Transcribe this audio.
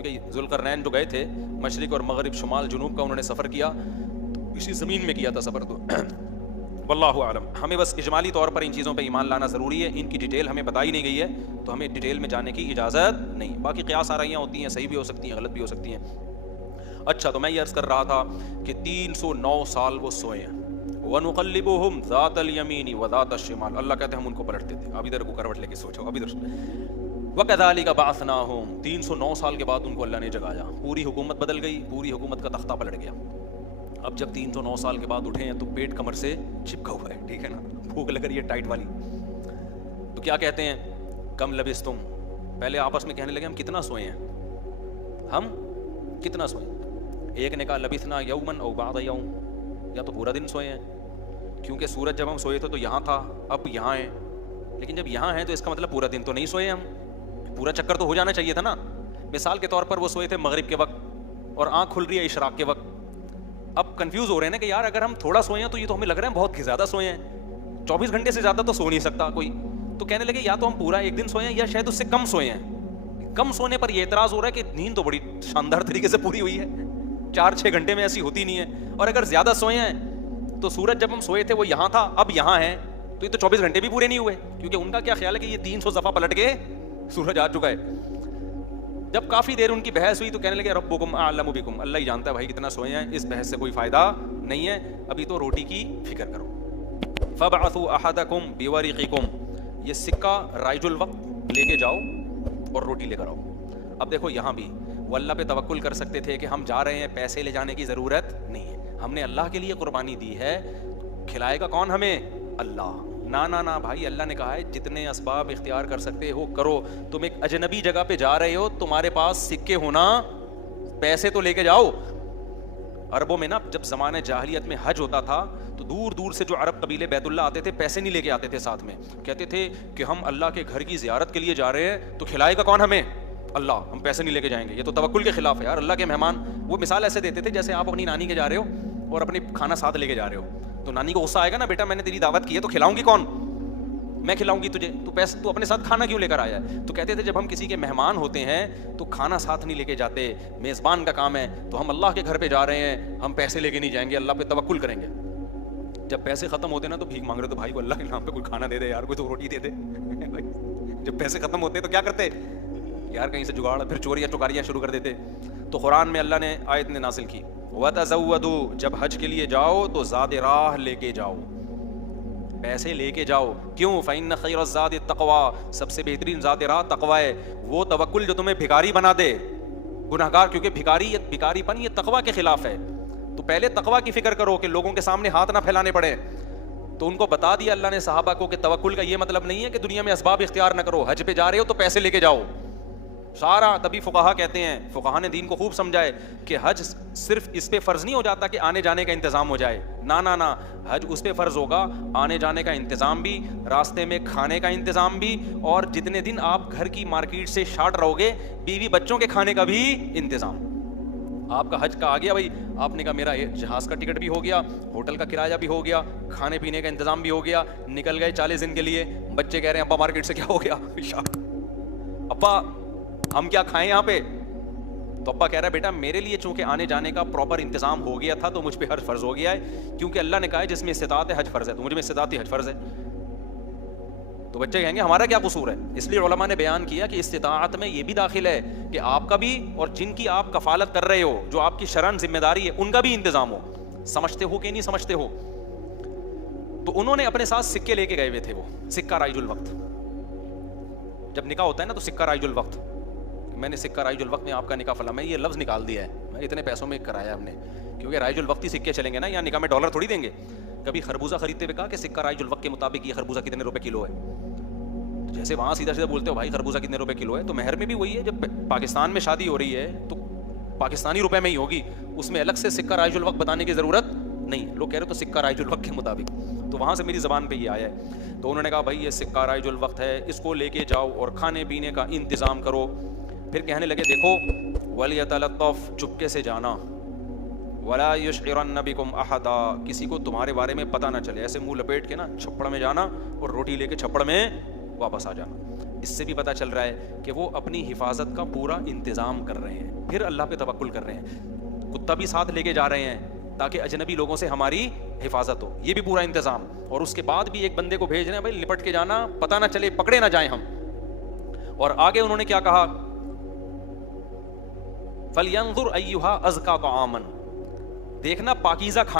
کیونکہ ذوالقرنین جو گئے تھے مشرق اور مغرب شمال جنوب کا انہوں نے سفر کیا تو اسی زمین میں کیا تھا سفر. تو واللہ اعلم. ہمیں بس اجمالی طور پر ان چیزوں پہ ایمان لانا ضروری ہے. ان کی ڈیٹیل ہمیں بتائی نہیں گئی ہے تو ہمیں ڈیٹیل میں جانے کی اجازت نہیں. باقی قیاس آرائیاں ہوتی ہیں, صحیح بھی ہو سکتی ہیں, غلط بھی ہو سکتی ہیں. اچھا, تو میں یہ عرض کر رہا تھا کہ 309 سال وہ سوئے ہیں. وَنُقَلِّبُهُمْ ذَاتَ الْيَمِينِ وَذَاتَ الشِّمَالِ. اللہ کہتے ہیں ہم ان کو پلٹتے تھے, اب ادھر کو کروٹ لے کے سوچو, اب ادھر. وَكَذَلِكَ بَعَثْنَاهُمْ. 309 سال کے بعد ان کو اللہ نے جگایا, پوری حکومت بدل گئی, پوری حکومت کا تختہ پلٹ گیا. اب جب 309 سال کے بعد اٹھے ہیں تو پیٹ کمر سے چپکا ہوا ہے, ٹھیک ہے نا, بھوک لگ رہی ہے ٹائٹ والی. تو کیا کہتے ہیں, کم لبستم. پہلے آپس میں کہنے لگے ہم کتنا سوئے ہیں, ہم کتنا سوئے ہیں. ایک نے کہا لبثنا یومن او بعض یوم, یا تو پورا دن سوئے ہیں, کیونکہ سورج جب ہم سوئے تھے تو یہاں تھا, اب یہاں ہیں. لیکن جب یہاں ہیں تو اس کا مطلب پورا دن تو نہیں سوئے ہم, پورا چکر تو ہو جانا چاہیے تھا نا. مثال کے طور پر وہ سوئے تھے مغرب کے وقت اور آنکھ کھل رہی ہے اشراق کے وقت. اب کنفیوز ہو رہے ہیں نا کہ یار اگر ہم تھوڑا سوئے ہیں تو یہ تو ہمیں لگ رہا ہے بہت زیادہ سوئے ہیں, 24 گھنٹے سے زیادہ تو سو نہیں سکتا کوئی. تو کہنے لگے یا تو ہم پورا ایک دن سوئے ہیں یا شاید اس سے کم سوئے ہیں. کم سونے پر یہ اعتراض ہو رہا ہے کہ نیند تو بڑی شاندار طریقے سے پوری ہوئی ہے, 4-6 گھنٹے میں ایسی ہوتی نہیں ہے. اور اگر زیادہ سوئے ہیں تو سورج جب ہم سوئے تھے وہ یہاں تھا, اب یہاں ہے, تو یہ تو 24 گھنٹے بھی پورے نہیں ہوئے. کیونکہ ان کا کیا خیال ہے کہ یہ 300 دفعہ پلٹ کے سورج آ چکا ہے. جب کافی دیر ان کی بحث ہوئی تو کہنے لگے ربکم اعلم بکم, اللہ ہی جانتا ہے بھائی کتنا سوئے ہیں, اس بحث سے کوئی فائدہ نہیں ہے, ابھی تو روٹی کی فکر کرو. فبعثوا احدکم بورقکم, یہ سکہ رائج الوقت لے کے جاؤ اور روٹی لے کر آؤ. اب دیکھو یہاں بھی وہ اللہ پہ توکل کر سکتے تھے کہ ہم جا رہے ہیں, پیسے لے جانے کی ضرورت نہیں ہے, ہم نے اللہ کے لیے قربانی دی ہے, کھلائے گا کون ہمیں, اللہ. نا نا نا بھائی, اللہ نے کہا ہے جتنے اسباب اختیار کر سکتے ہو کرو. تم ایک اجنبی جگہ پہ جا رہے ہو, تمہارے پاس سکے ہونا, پیسے تو لے کے جاؤ. عربوں میں نا جب زمانے جاہلیت میں حج ہوتا تھا تو دور دور سے جو عرب قبیلے بیت اللہ آتے تھے پیسے نہیں لے کے آتے تھے ساتھ میں, کہتے تھے کہ ہم اللہ کے گھر کی زیارت کے لیے جا رہے ہیں تو کھلائے گا کون ہمیں, اللہ, ہم پیسے نہیں لے کے جائیں گے. یہ تو توکل کے خلاف ہے یار, اللہ کے مہمان. وہ مثال ایسے دیتے تھے جیسے آپ اپنی نانی کے جا رہے ہو اور اپنی کھانا ساتھ لے کے جا رہے ہو, تو نانی کو غصہ آئے گا نا, بیٹا میں نے تیری دعوت کی ہے تو کھلاؤں گی کون, میں کھلاؤں گی تجھے, تو اپنے ساتھ کھانا کیوں لے کر آیا ہے. تو کہتے تھے جب ہم کسی کے مہمان ہوتے ہیں تو کھانا ساتھ نہیں لے کے جاتے, میزبان کا کام ہے, تو ہم اللہ کے گھر پہ جا رہے ہیں, ہم پیسے لے کے نہیں جائیں گے, اللہ پہ توکل کریں گے. جب پیسے ختم ہوتے نا تو بھیک مانگ رہے تو بھائی کو اللہ کے نام پہ کوئی کھانا دے دے یار, کوئی تو روٹی دے دے. جب پیسے ختم ہوتے تو کیا کرتے یار, کہیں سے جگاڑ, پھر چوریاں چکاریاں شروع کر دیتے. تو قرآن میں اللہ نے آیت نے نازل کی وَتَزَوَّدُوا, جب حج کے لیے جاؤ تو زاد راہ لے کے جاؤ, پیسے لے کے جاؤ. کیوں, فَإِنَّ خَيْرَ الزَّادِ التَّقْوَىٰ, سب سے بہترین زاد راہ تقویٰ ہے. وہ توکل جو تمہیں بھکاری بنا دے, گناہگار, کیونکہ بھکاری پن یہ تقویٰ کے خلاف ہے. تو پہلے تقویٰ کی فکر کرو کہ لوگوں کے سامنے ہاتھ نہ پھیلانے پڑے. تو ان کو بتا دیا اللہ نے صحابہ کو کہ توکل کا یہ مطلب نہیں ہے کہ دنیا میں اسباب اختیار نہ کرو, حج پہ جا رہے ہو تو پیسے لے کے جاؤ سارا. تبھی فقہا کہتے ہیں, فقہا نے دین کو خوب سمجھائے کہ حج صرف اس پہ فرض نہیں ہو جاتا کہ آنے جانے کا انتظام ہو جائے, نا نا نا, حج اس پہ فرض ہوگا آنے جانے کا انتظام بھی, راستے میں کھانے کا انتظام بھی, اور جتنے دن آپ گھر کی مارکیٹ سے شارٹ رہو گے بیوی بچوں کے کھانے کا بھی انتظام. آپ کا حج کا آ گیا بھائی, آپ نے کہا میرا جہاز کا ٹکٹ بھی ہو گیا, ہوٹل کا کرایہ بھی ہو گیا, کھانے پینے کا انتظام بھی ہو گیا, نکل گئے 40 دن کے لیے. بچے کہہ رہے ہیں ابا مارکیٹ سے کیا ہو گیا, ابا ہم کیا کھائیں یہاں پہ. تو ابا کہہ رہا ہے بیٹا میرے لیے چونکہ آنے جانے کا پراپر انتظام ہو گیا تھا تو مجھ پہ حج فرض ہو گیا ہے, کیونکہ اللہ نے کہا ہے جس میں استطاعت ہے حج فرض ہے, تو مجھ میں استطاعت ہی حج فرض ہے. تو بچے کہیں گے ہمارا کیا قصور ہے. اس لیے علماء نے بیان کیا کہ استطاعت میں یہ بھی داخل ہے کہ آپ کا بھی اور جن کی آپ کفالت کر رہے ہو, جو آپ کی شرعن ذمہ داری ہے, ان کا بھی انتظام ہو. سمجھتے ہو کہ نہیں سمجھتے ہو. تو انہوں نے اپنے ساتھ سکے لے کے گئے ہوئے تھے, وہ سکہ رائج الوقت. جب نکاح ہوتا ہے نا تو سکہ رائج الوقت, میں نے سکہ رائج الوقت میں آپ کا نکاح فلاں, میں یہ لفظ نکال دیا ہے, میں اتنے پیسوں میں کرایا ہم نے, کیونکہ رائج الوقت ہی سکے چلیں گے نا, یا نکاح میں ڈالر تھوڑی دیں گے. کبھی خربوزہ خریدتے ہوئے کہا کہ سکہ رائج الوقت کے مطابق یہ خربوزہ کتنے روپے کلو ہے. جیسے وہاں سیدھا سیدھا بولتے ہو بھائی خربوزہ کتنے روپے کلو ہے, تو مہر میں بھی وہی ہے. جب پاکستان میں شادی ہو رہی ہے تو پاکستانی روپے میں ہی ہوگی, اس میں الگ سے سکہ رائج الوقت بتانے کی ضرورت نہیں. لوگ کہہ رہے تو سکہ رائج الوقت کے مطابق, تو وہاں سے میری زبان پہ یہ آیا ہے. تو انہوں نے کہا بھائی یہ سکہ رائج الوقت ہے, اس کو لے کے جاؤ اور کھانے پینے کا انتظام کرو. پھر کہنے لگے دیکھو وَلْيَتَلَطَّفْ, چپکے سے جانا, وَلَا يُشْعِرَنَّ بِكُمْ أَحَدًا, کسی کو تمہارے بارے میں پتہ نہ چلے. ایسے منہ لپیٹ کے نا چھپڑ میں جانا اور روٹی لے کے چھپڑ میں واپس آ جانا. اس سے بھی پتہ چل رہا ہے کہ وہ اپنی حفاظت کا پورا انتظام کر رہے ہیں, پھر اللہ پہ توکل کر رہے ہیں. کتا بھی ساتھ لے کے جا رہے ہیں تاکہ اجنبی لوگوں سے ہماری حفاظت ہو, یہ بھی پورا انتظام. اور اس کے بعد بھی ایک بندے کو بھیج رہے ہیں, بھائی لپٹ کے جانا, پتہ نہ چلے, پکڑے نہ جائیں ہم. اور آگے انہوں نے کیا کہا, فَلْيَنظُرْ أَيُّهَا أَزْكَىٰ طَعَامًا, دیکھنا پاکیزہ کھانا